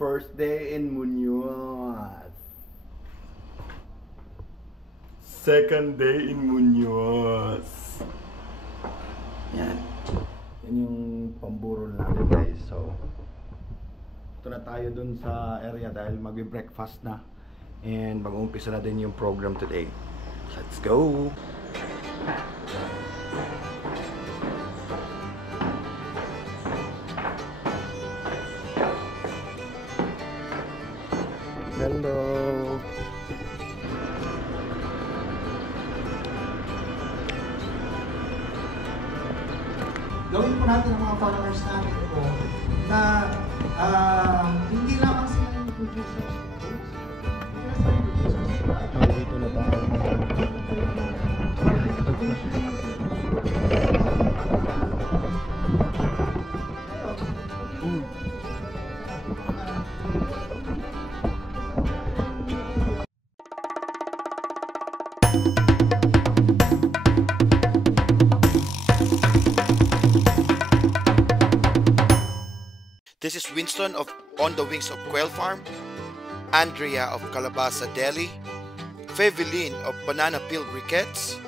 First day in Muñoz. Second day in Muñoz. Yan. Yan yung pamburol natin guys. So, ito na tayo dun sa area dahil magbe-breakfast na. And mag-umpisa na din yung program today. Let's go! Hello! Gawin po natin ang mga followers natin po na hindi lamang sila yung producers. Dito na tayo. This is Winston of On the Wings of Quail Farm, Andrea of Calabasa Deli, Feveline of Banana Peel Briquettes,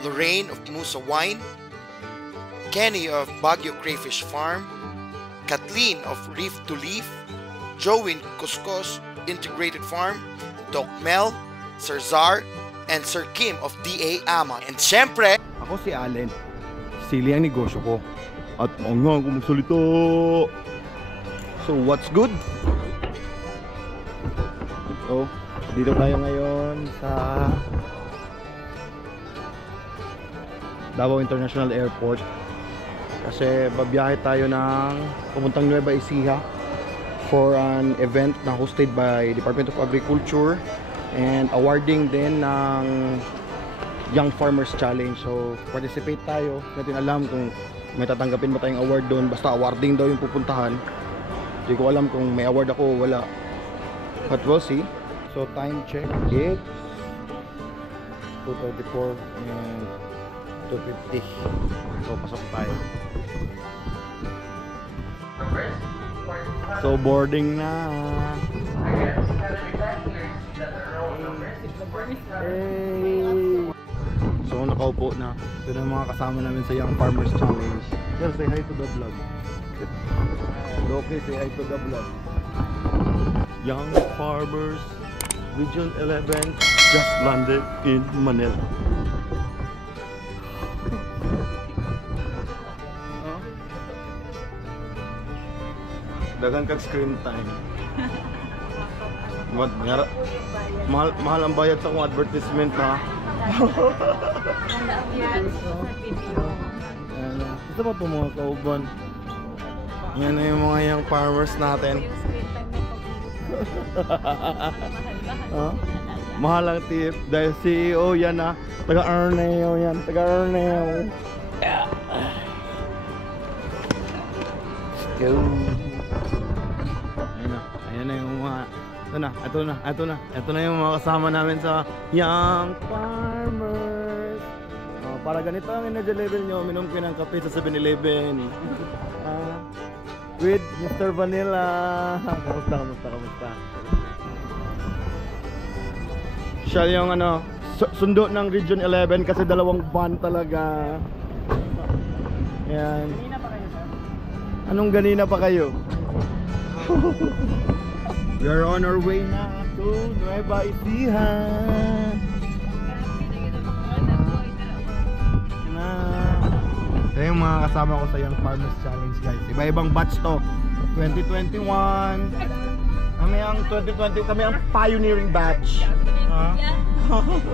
Lorraine of Musa Wine, Kenny of Baguio Crayfish Farm, Kathleen of Reef to Leaf, Joey Cuscos Integrated Farm, Doc Mel, Sir Zar, and Sir Kim of DA Ama. And syempre, ako si Allen. Sili ang negosyo ko. At ang nga ako magsalita. So what's good? So, dito tayo ngayon sa Davao International Airport. Kasi babiyahe tayo ng papuntang Nueva Ecija for an event na hosted by Department of Agriculture and awarding din ng Young Farmers Challenge. So participate tayo. Hindi natin alam kung may tatanggapin ba tayong award doon. Basta awarding daw yung pupuntahan. Hindi ko alam kung may award ako o wala. But we'll see. So time check. It's 2:34 and 2:50. So pasok tayo. So boarding na. Hey. So nakaupo na. Ito na mga kasama namin sa Young Farmers Challenge. Well, say hi to the vlog. Okay, say hi to the vlog. Young Farmers Region 11 just landed in Manila. Dagan kag screen time. Mahal ang bayad sa akong advertisement ha. Ito pa po mga kauban. Yan na yung mga Young Farmers natin. Mahal ang tip dahil CEO yan ha. Taga-Arneo yan. Taga-Arneo. Let's go. Ayan na yung mga ito na yung mga kasama namin sa Young Farmers. Para ganito ang energy level nyo, minom kayo ng kape sa 7-Eleven. With Mr. Vanilla. Kamusta? Siya yung sundo ng Region 11 kasi dalawang van talaga. Yan. Ganina pa kayo, sir? Anong ganina pa kayo? We are on our way na to Nueva Ecija. Ito yung mga kasama ko sa Young Farmers Challenge guys. Iba-ibang batch to. 2021. Kami ang 2020, kami ang pioneering batch.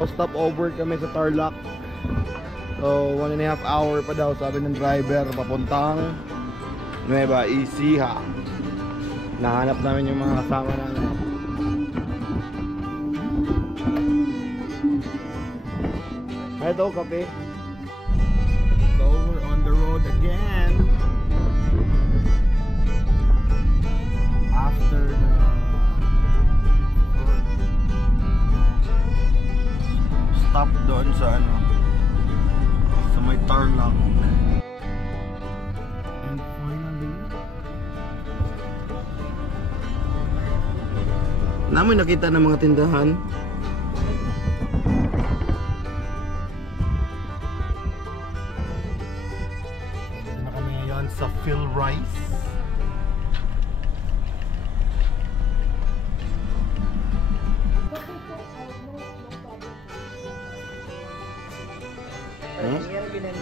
Stop over kami sa Tarlac. So 1.5 hour pa daw sabi ng driver papuntang Nueva Ecija. Nahanap namin yung mga kasama namin. Ito, kape. So we're on the road again. After the stop doon sa sa may Tarlac. And finally Namoy nakita ng mga tindahan. Dito na kami ngayon sa Phil Rice.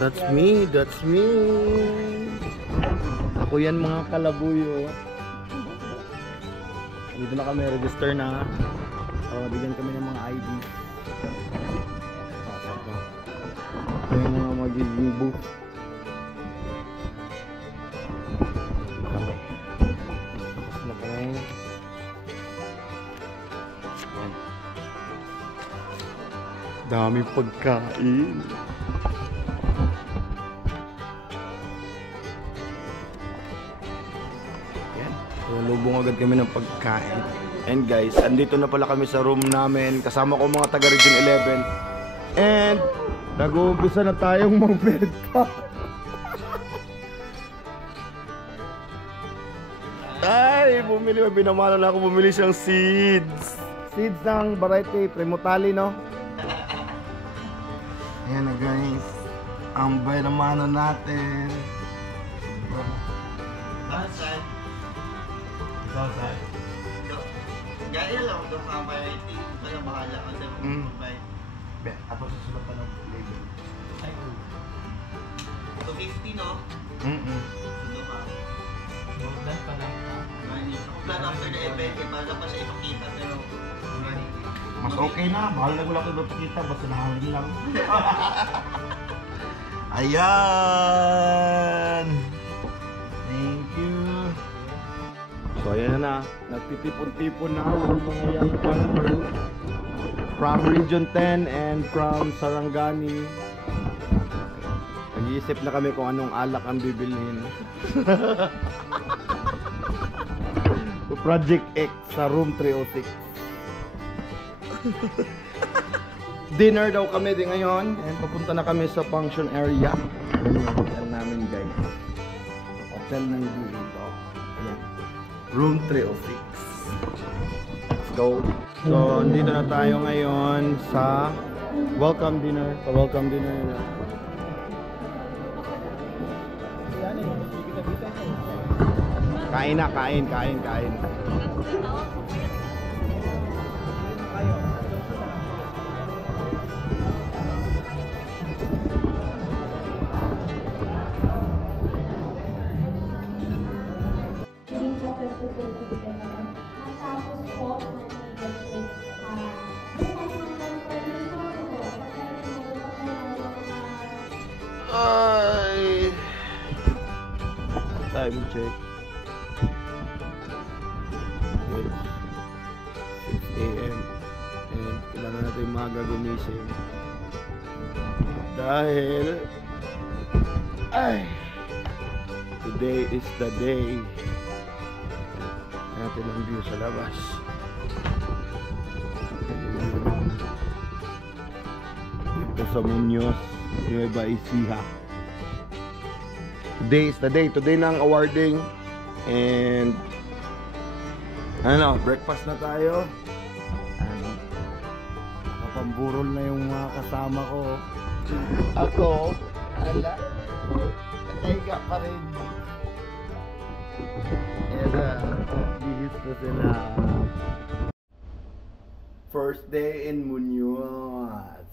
That's me, that's me. Ako yan mga kalabuyo. Dito na kami, register na. Bigyan kami ng mga ID. Ito yung mga magiging booth. Tapos na kami. Daming pagkain. Lubong agad kami ng pagkain. And guys, andito na pala kami sa room namin. Kasama ko mga taga Region 11. And nag-uumpisa na tayong magbenta. Ay, binamala na ako bumili siyang seeds. Seeds ng variety Primotali, no? Ayan na guys. Ang binamala natin. Outside. Gaya lang doon sa variety. Kaya bahala ka sa provide. Ako susunod pa ng label. 250 no? Sundo ka. Jordan pa lang ka. Plan after the event, para pa siya ipakita pero Mas okay na, mahal na ko lang ito ipakita, basta nahangin lang. Ayan! Thank you! So ayan na, nagtitipon-tipon na ang mga young farmers from Region 10 and from Sarangani. Nag-iisip na kami kung anong alak ang bibilhin. Project X sa room 306. Dinner daw kami din ngayon and papunta na kami sa function area. Ayan yung hotel namin guys. Hotel ng dito. Ayan. Room 306. Let's go. So, dito na tayo ngayon sa welcome dinner. Sa welcome dinner na. Kain na, kain. Ay, time check. 6 AM and kailangan natin maaga gumising dahil today is the day natin ang view sa labas. Dito sa Muñoz, Nueva Ecija. Today is the day. Today na ang awarding and breakfast na tayo. Nakapamburol na yung mga kasama ko. Ako, nakahiga pa rin. Bihis na sila. First day in Muñoz.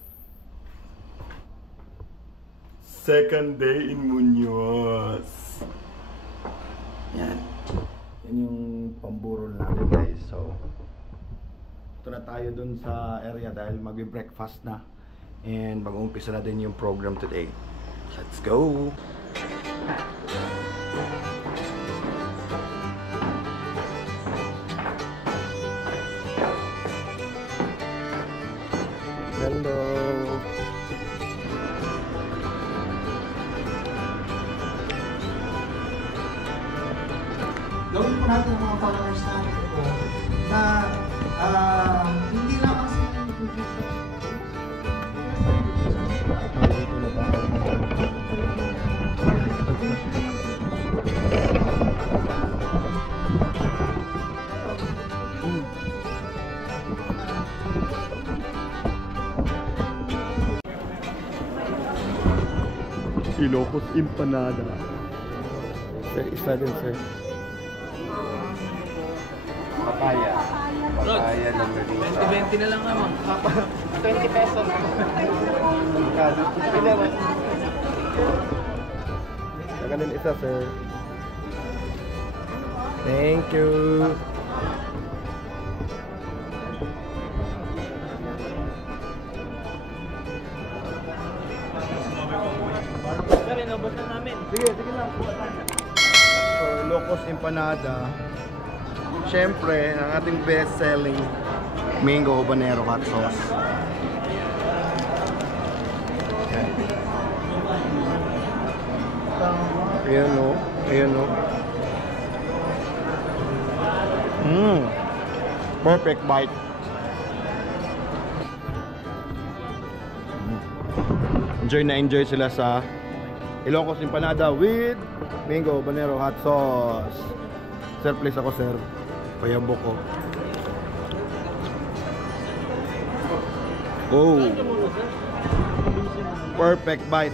Second day in Muñoz. Yan. Yan yung pamburol natin guys. So, ito na tayo dun sa area dahil mag-breakfast na. And mag-umpisa na din yung program today. Let's go! Hello! Gawin po natin ang mga followers natin po na hindi lamang sila yung producer. Ilocos Empanada. Sir, isa din, sir. Papaya. Papaya ng ganito. 20 na lang naman. 20 pesos. Saka din isa, sir. Thank you. Sir, inubos na namin. Sige lang. So, Ilocos Empanada. Siyempre, ang ating best-selling mango habanero hot sauce. Ayan o. Ayan o. Perfect bite. Enjoy na enjoy sila sa Ilocos Empanada with mango habanero hot sauce. Sir, please ako, sir. Payabok ko. Oh. Perfect bite.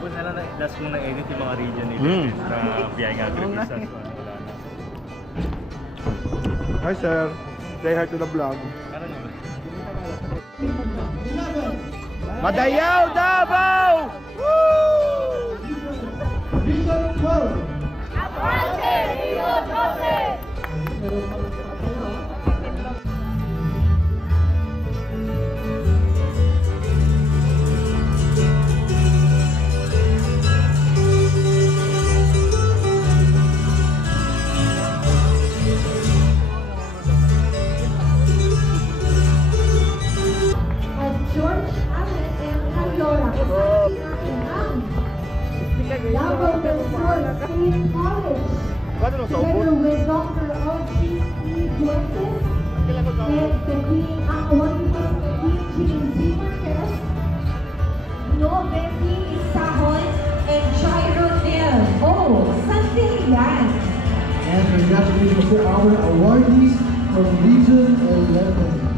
Kung na lang, last mo na edit yung mga region nila na biyay nga agribusiness. Wala na. Hi, sir. Say hi to the vlog. Ano naman? Madayaw, Davao! Woo! George Allen and Laura kasama natin ang Davao del Sur State College together with Dr. O.G.E. Duentes and ang awarding ko sa Team G. Marquez, Noah Betty Isahon, and Jairo Del O. Santillan. And congratulations to our awardees from Region 11.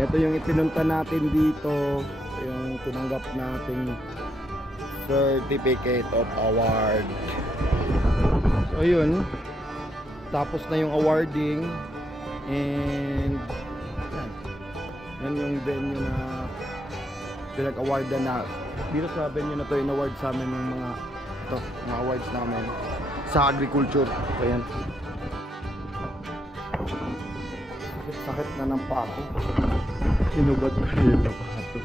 Ito yung ipinunta natin dito, yung tinanggap nating certificate of award. So yun, tapos na yung awarding and yan yung venue na pinag-awardan na. Dito sa venue na to, in-award sa amin yung mga awards namin sa agriculture. So yan. Sakit na ng pato. Inubat ko na yung pato.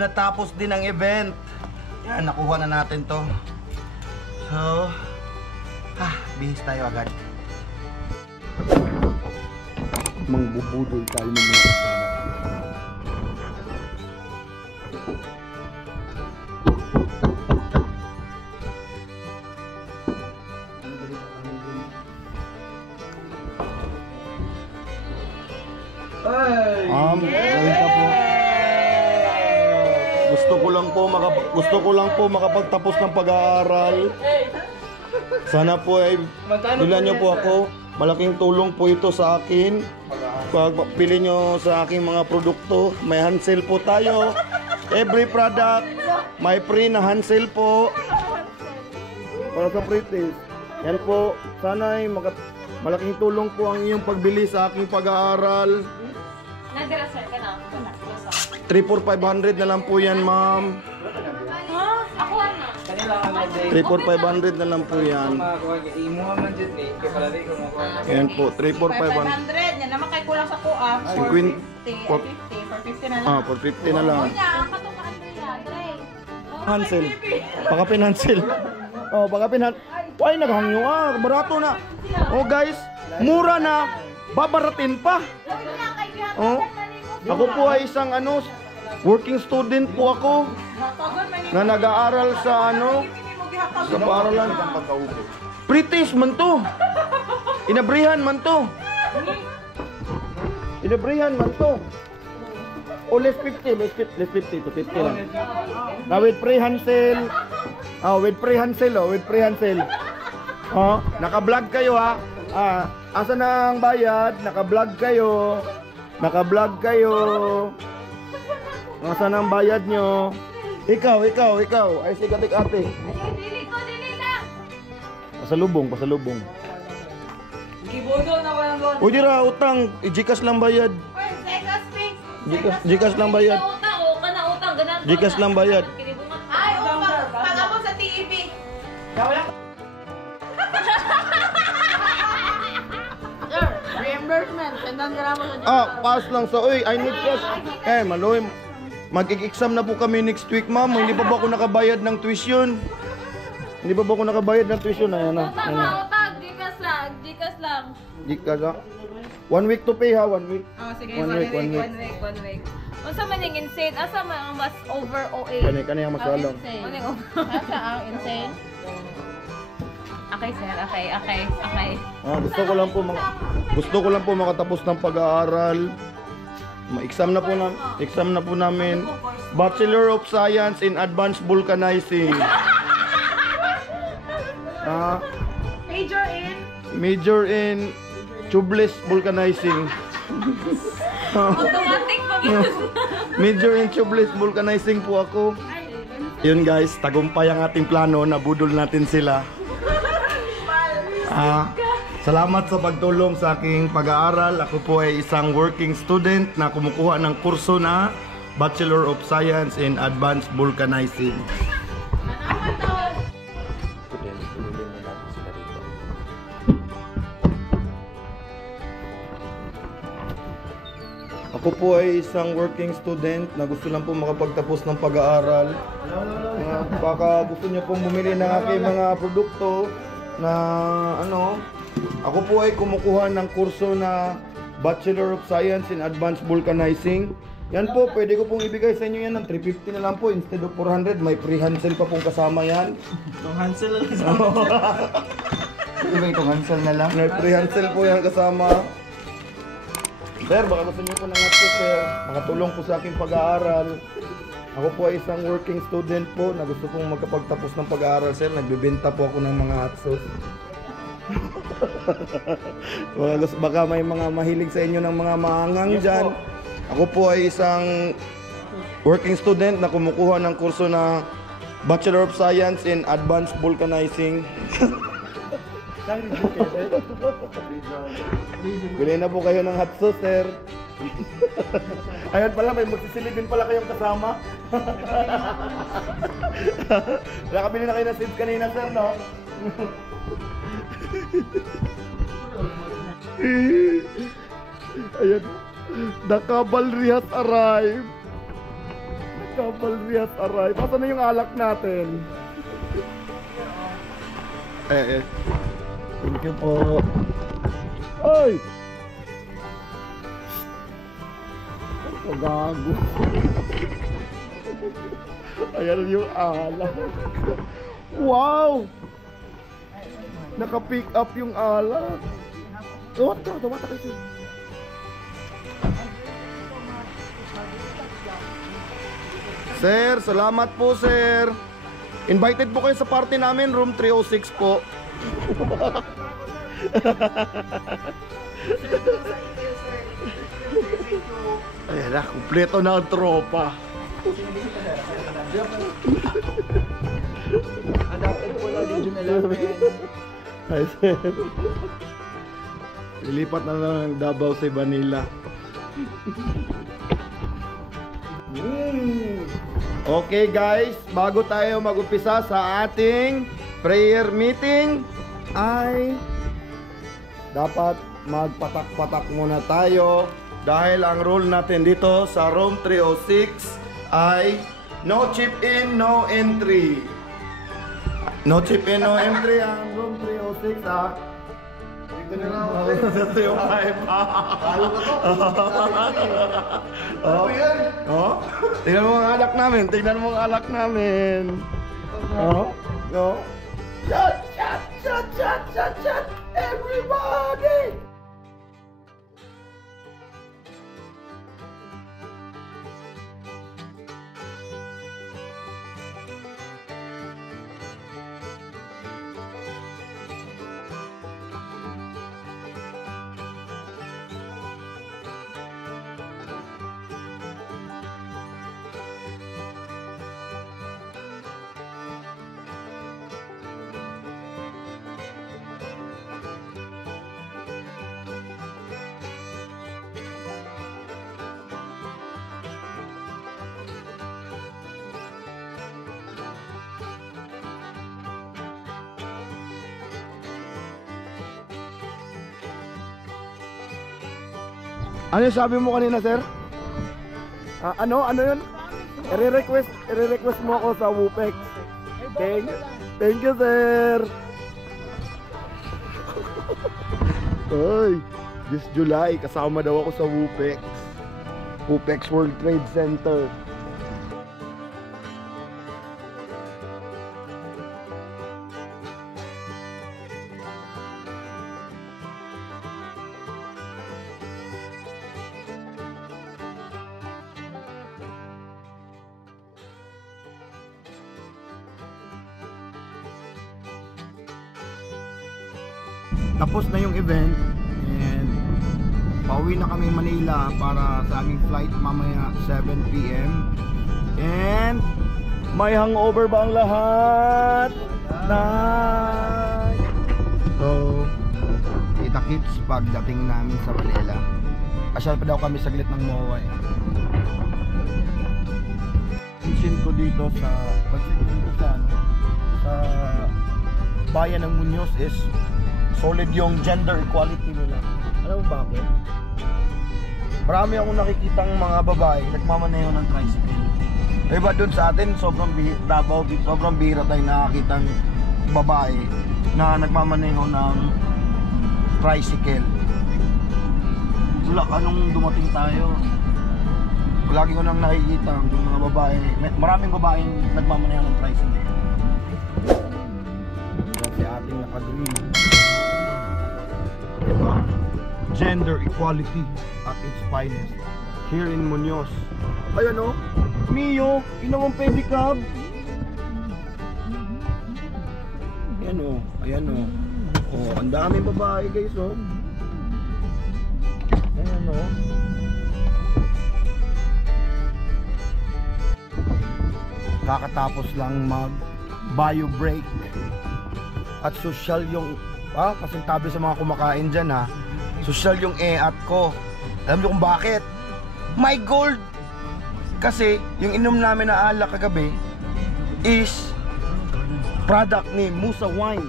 Natapos din ang event. Yan, nakuha na natin to. So, bihis tayo agad. Mangbubudol tayo ng mga kasama. Ganito po. Gusto ko lang po makapagtapos ng pag-aaral. Sana po ay bilan niyo po ako. Malaking tulong po ito sa akin. Pag pili nyo sa aking mga produkto, may Hansel po tayo. Every product, may free na Hansel po. Para sa free taste. Yan po, sana'y malaking tulong po ang iyong pagbili sa aking pag-aaral. Nandira sir ka na. 3,4,500 na lang po yan, ma'am. Ha? Ako na. 3,4,500 na lang po yan. Yan po, 3,4,500. 500. Yan naman kay kulang sa kuha. 50. 450 na lang. 450 na lang. Kuya, ang katukaan mo yan. Dre. Hansel. Baka pinansel. Oh, baka Ay, naghangyo barato na. Oh, guys, mura na. Babaratin pa. Oh. Ako po ay isang working student po ako na nag-aaral sa sa paaralan. British man to. Inabrihan man to. O less 50 to 50 lang. Now with pre-hansel. With pre-hansel. Naka-vlog kayo ha. Asa na ang bayad? Naka-vlog kayo. Asa na ang bayad nyo? Ikaw. Ay sigatik ate. Dili lang. Pasalubong. Gibodol na ko lang doon. O dira, utang. Gcash lang bayad. Gcash lang bayad. Utang. Ganun. Gcash lang bayad. Ay, pag ako sa TV. Reimbursement. Sendan ka mo sa Pass lang sa, I need cash. Maloy, mag-exam na po kami next week, ma'am. Hindi pa ba ako nakabayad ng tuition? Ayan na. Utang. Gcash lang. Gcash lang. 1 week to pay ha, 1 week. Oh, sige, 1 week. Unsa man yung insane? Asa man ang mas over OA? Kani ang masalong. Maning over. Asa ang insane? Okay, sir. Okay. Gusto ko lang po makatapos ng pag-aaral. Exam na po namin. Bachelor of Science in Advanced Vulcanizing. Major in Tubeless Vulcanizing. Automatic pag Major in Tubeless Vulcanizing po ako. Yun guys, tagumpay ang ating plano. Nabudol natin sila. Salamat sa pagtulong sa aking pag-aaral. Ako po ay isang working student na kumukuha ng kurso na Bachelor of Science in Advanced Vulcanizing. Ako po ay isang working student na gusto lang po makapagtapos ng pag-aaral. Baka gusto niyo pong bumili ng aking mga produkto na ako po ay kumukuha ng kurso na Bachelor of Science in Advanced Vulcanizing. Yan po, pwede ko pong ibigay sa inyo yan ng 350 na lang po instead of 400. May pre-hansel pa pong kasama yan. Itong Hansel lang kasama. Itong Hansel na lang. May pre-hansel po yan kasama. Sir, baka gusto niyo po ng ato, sir. Makatulong po sa aking pag-aaral. Ako po ay isang working student po na gusto pong magkapagtapos ng pag-aaral, sir. Nagbibenta po ako ng mga hot sauce. Baka may mga mahilig sa inyo ng mga maangang dyan. Ako po ay isang working student na kumukuha ng kurso na Bachelor of Science in Advanced Vulcanizing. Bili na po kayo ng hot sauce, sir. Ayan pala, may magsisilibin pala kayong kasama. Nakabili na kayo ng seeds kanina, sir, no? Ayan. The cavalry has arrived. Pasa na yung alak natin? Thank you po. Ay! Gago. Ayan yung alak. Wow! Naka-pick up yung alak. Tumata kasi. Sir, salamat po, sir. Invited po kayo sa party namin, room 306 po. Ayan na, kumpleto na ang tropa. Adapted po na Legion 11. Hi, sir. Lilipat na lang ng Davao sa Manila. Okay guys, bago tayo mag-umpisa sa ating prayer meeting ay dapat magpatak-patak muna tayo dahil ang rule natin dito sa room 306 ay no chip in, no entry. No chip in, no entry ang room 306 ha. Dito na lang ako. Dito yung 5 ha. Oh, tingnan mo ang alak namin. Tingnan mo ang alak namin. Oh, no. Shut, shut, shut, shut, shut, shut, everybody! Ano yung sabi mo kanina, sir? Ano yun? I-request mo ako sa Wupex. Thank you, sir. Ay, this July, kasama daw ako sa Wupex. Wupex World Trade Center. Tapos na yung event and pauwi na kami Manila para sa aming flight mamaya 7 PM. And may hangover ba ang lahat? Nice! So, kita-kits pagdating namin sa Manila. Asyal pa daw kami saglit ng MOA. Pansin ko dito sa bayan ng Muñoz is solid yung gender equality nila. Alam mo bakit? Marami akong nakikitang mga babae nagmamaneho ng tricycle. Diba dun sa atin, sobrang bihira tayong nakakitang babae na nagmamaneho ng tricycle. Wala ka nung dumating tayo. Lagi ko nang nakikita ang mga babae, maraming babaeng nagmamaneho ng tricycle. Kasi ating naka-green. Gender equality at its finest here in Muñoz. Ayan o, Mio, inawang pedicab. Ayan o. Oh, ang daming babae guys o. Ayan o. Kakatapos lang mag bio break. At social yung kasing tabi sa mga kumakain dyan ha. Social yung at ko. Alam niyo kung bakit? My gold! Kasi yung inom namin na alak kagabi is product ni Musa Wine.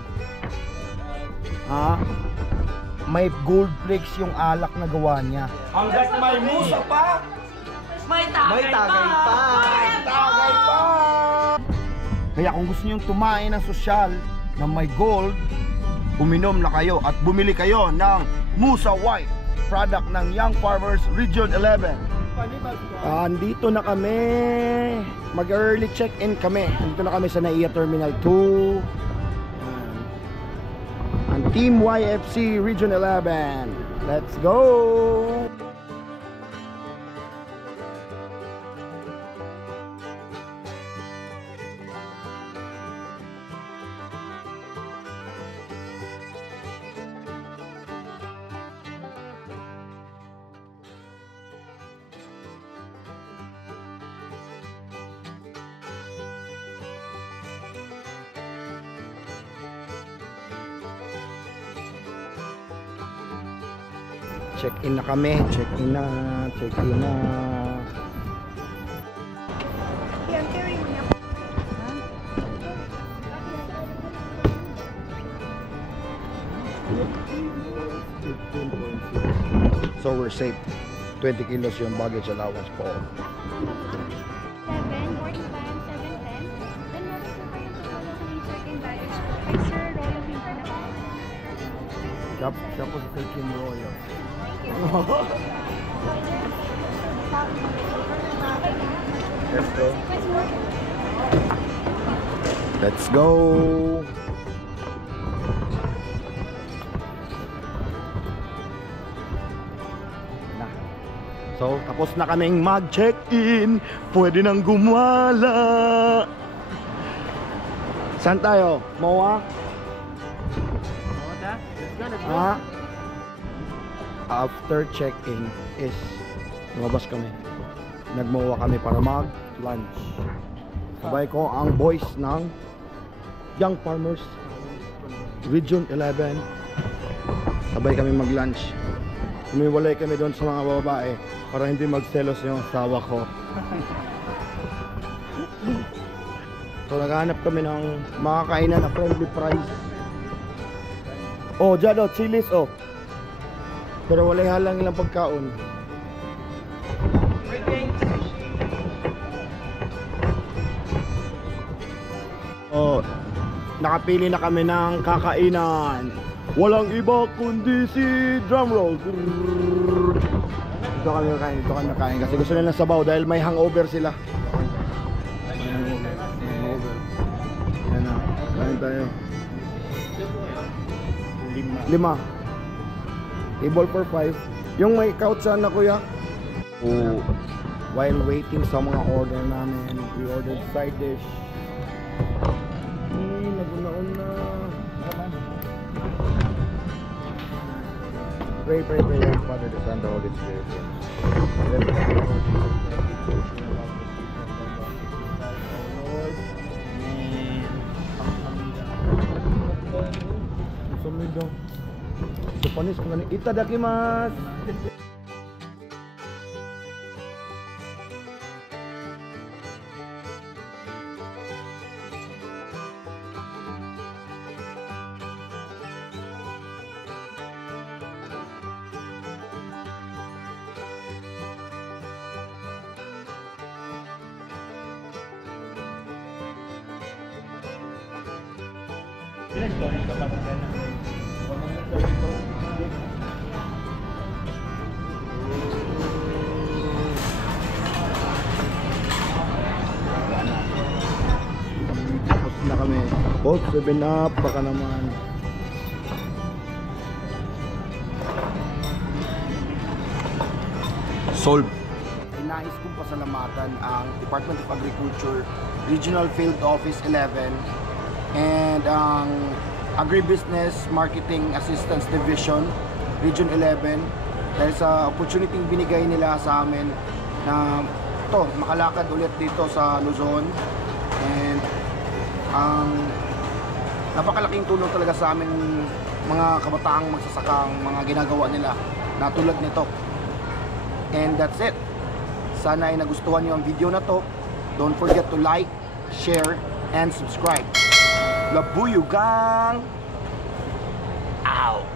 May gold flakes yung alak na gawa niya. Hanggat may Musa pa, may tagay pa! Kaya kung gusto nyo tumain ng sosyal na may gold, uminom na kayo at bumili kayo ng Musa White, product ng Young Farmers Region 11. Andito na kami. Mag-early check-in kami. Andito na kami sa NAIA Terminal 2. Ang Team YFC Region 11. Let's go! Check-in na kami. Check-in na. Check-in na. So we're safe. 20 kilos yung baggage allowance po. 7:45, 7:10. Then meron po kayong tutulong sa check-in baggage. Picture, roll of Siya po sa Searching Royal. Let's go. Let's go. So, tapos na kaming mag-check-in. Pwede nang gumala. Saan tayo? Moa? Ha? After check-in is lumabas kami. Nagmowa kami para mag-lunch. Sabay ko ang boys ng Young Farmers Region 11. Sabay kami mag-lunch. Umiwalay kami doon sa mga babae para hindi magselos yung asawa ko. So naghahanap kami ng makakainan na friendly price. Oh, dyan o, chilis o. Pero walay halang ilang pagkaon. Oh, nakapili na kami ng kakainan. Walang iba kundi si drumroll. Dito kami kain kasi gusto nila ng sabaw dahil may hangover sila. Hangover. Yan na, kain tayo. 5. Table for 5. Yung may couch na kuya. Oh, while waiting sa mga order namin, we ordered side dish. Naguna-una. Pray, Father, the Son, the Holy Spirit. Sumido. Japanese ko gani. Itadakimasu. Tapos na kami. Oh, 7-up, baka naman. Solve. Nais kong pasalamatan ang Department of Agriculture, Regional Field Office 11, and ang Agribusiness Marketing Assistance Division, Region 11, dahil sa opportunity binigay nila sa amin na makalakad ulit dito sa Luzon. And napakalaking tulong talaga sa amin mga kabataang magsasakang mga ginagawa nila na tulad nito. And that's it. Sana ay nagustuhan niyo ang video na to. Don't forget to like, share, and subscribe. Labuyo gang! Ow!